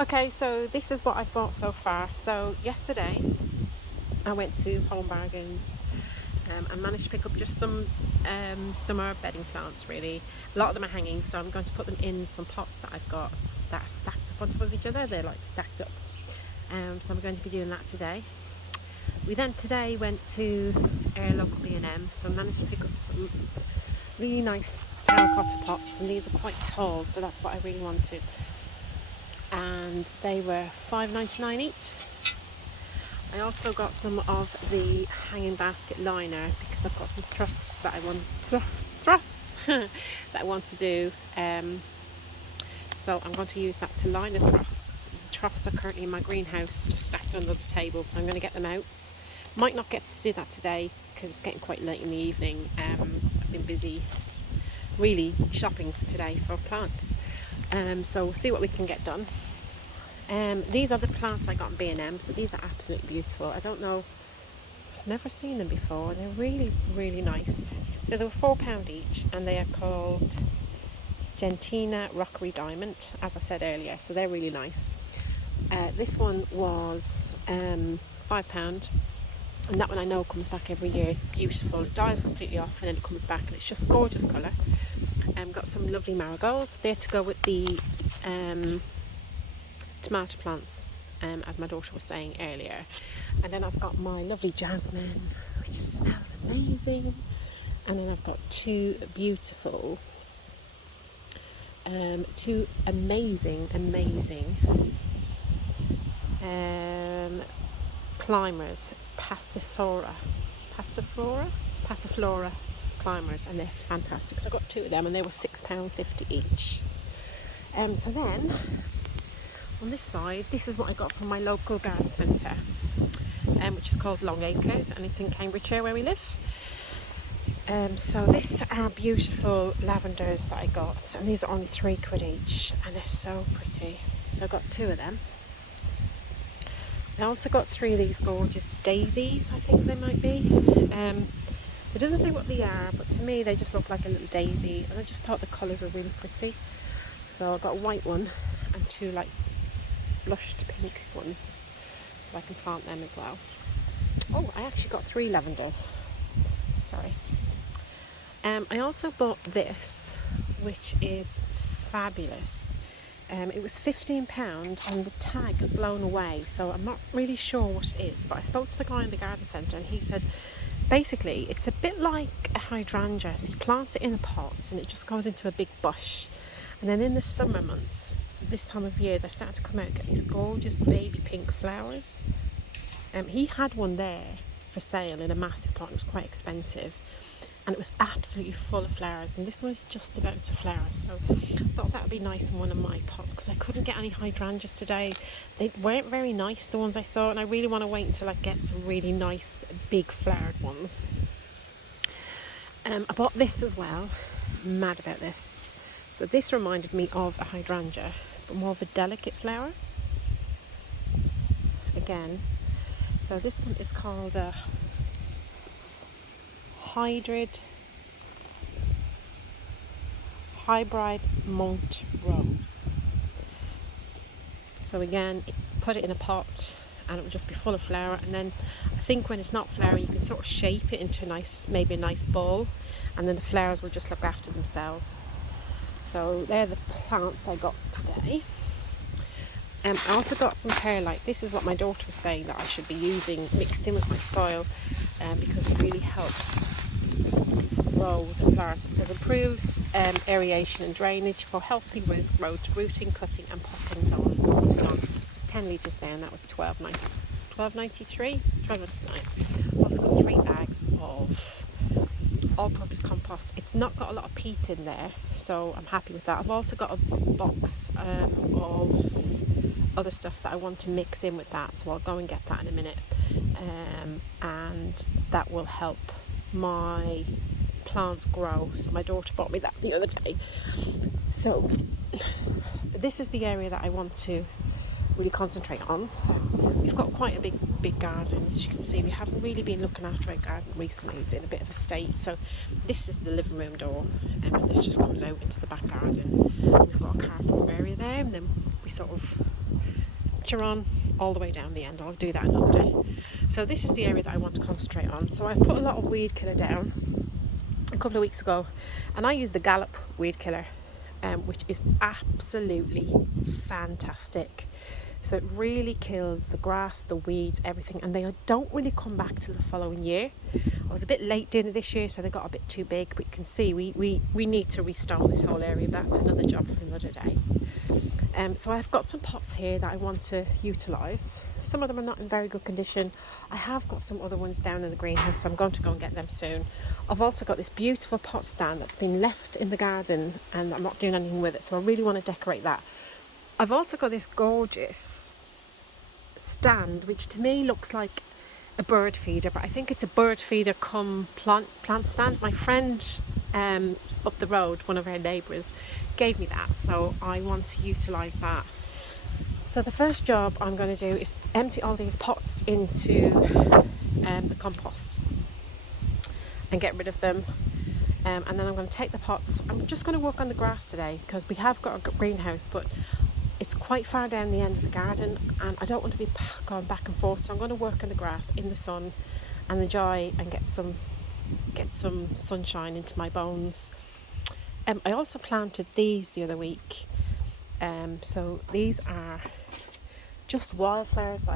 Okay, so this is what I've bought so far. So yesterday I went to Home Bargains and managed to pick up just some summer bedding plants really. A lot of them are hanging, so I'm going to put them in some pots that I've got that are stacked up on top of each other. They're like stacked up. So I'm going to be doing that today. We then today went to our local B&M, so I managed to pick up some really nice terracotta pots, and these are quite tall, so that's what I really wanted. And they were $5.99 each. I also got some of the hanging basket liner because I've got some troughs that I want that I want to do. So I'm going to use that to line the troughs. The troughs are currently in my greenhouse, just stacked under the table, so I'm going to get them out. Might not get to do that today because it's getting quite late in the evening. I've been busy really shopping today for plants. So we'll see what we can get done. These are the plants I got in B&M, so these are absolutely beautiful. I don't know, I've never seen them before. They're really, really nice. So they were £4 each, and they are called Gentina Rockery Diamond, as I said earlier, so they're really nice. This one was £5, and that one I know comes back every year. It's beautiful. It dies completely off and then it comes back, and it's just gorgeous colour. Got some lovely marigolds. They're to go with the tomato plants, as my daughter was saying earlier. And then I've got my lovely jasmine, which smells amazing. And then I've got two beautiful, two amazing climbers, Passiflora climbers, and they're fantastic. So I got two of them, and they were £6.50 each. So then on this side, this is what I got from my local garden centre, which is called Long Acres, and it's in Cambridgeshire where we live. So these are beautiful lavenders that I got, and these are only £3 each, and they're so pretty. So I got two of them. I also got three of these gorgeous daisies, I think they might be. It doesn't say what they are, but to me they just look like a little daisy, and I just thought the colours were really pretty. So I got a white one and two like blushed pink ones, so I can plant them as well. Oh, I actually got three lavenders. Sorry. I also bought this, which is fabulous. It was £15 and the tag is blown away, so I'm not really sure what it is, but I spoke to the guy in the garden centre and he said basically it's a bit like a hydrangea. So you plant it in the pots and it just goes into a big bush, and then in the summer months, this time of year, they start to come out and get these gorgeous baby pink flowers. He had one there for sale in a massive pot. It was quite expensive, and it was absolutely full of flowers, and this one is just about to flower, so I thought that would be nice in one of my pots, because I couldn't get any hydrangeas today. They weren't very nice, the ones I saw, and I really want to wait until I get some really nice big flowered ones. I bought this as well. I'm mad about this. So this reminded me of a hydrangea, but more of a delicate flower again. So this one is called a hybrid Mont Rose. So again, put it in a pot and it will just be full of flower, and then I think when it's not flowering you can sort of shape it into maybe a nice ball, and then the flowers will just look after themselves. So they're the plants I got today. I also got some perlite. This is what my daughter was saying that I should be using mixed in with my soil, because it really helps grow the flowers. It says improves aeration and drainage for healthy growth, rooting, cutting and potting zone. Just 10 litres there, and that was $12.93. Also got 3 bags of all-purpose compost. It's not got a lot of peat in there, so I'm happy with that. I've also got a box of other stuff that I want to mix in with that, so I'll go and get that in a minute, and that will help my plants grow. So my daughter bought me that the other day. So this is the area that I want to really concentrate on. So we've got quite a big garden. As you can see, we haven't really been looking after our garden recently. It's in a bit of a state. So this is the living room door, and this just comes out into the back garden. We've got a carport area there, and then we sort of mulcher on all the way down the end. I'll do that another day. So this is the area that I want to concentrate on. So I put a lot of weed killer down a couple of weeks ago, and I use the Gallup weed killer, which is absolutely fantastic. So it really kills the grass, the weeds, everything, and they don't really come back till the following year. I was a bit late doing it this year, so they got a bit too big, but you can see we need to restone this whole area, but that's another job for another day. So I've got some pots here that I want to utilise. Some of them are not in very good condition. I have got some other ones down in the greenhouse, so I'm going to go and get them soon. I've also got this beautiful pot stand that's been left in the garden and I'm not doing anything with it, so I really want to decorate that. I've also got this gorgeous stand, which to me looks like a bird feeder, but I think it's a bird feeder come plant stand. My friend up the road, one of our neighbours, gave me that, so I want to utilise that. So the first job I'm going to do is empty all these pots into the compost and get rid of them. And then I'm going to take the pots. I'm just going to work on the grass today because we have got a greenhouse, but it's quite far down the end of the garden and I don't want to be going back and forth. So I'm going to work on the grass in the sun and the joy and get some sunshine into my bones. I also planted these the other week. So these are just wildflowers that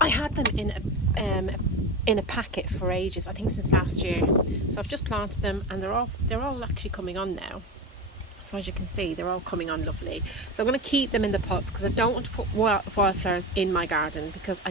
I had them in a packet for ages, I think since last year. So I've just planted them and they're all actually coming on now. So as you can see, they're all coming on lovely. So I'm going to keep them in the pots because I don't want to put wildflowers in my garden because I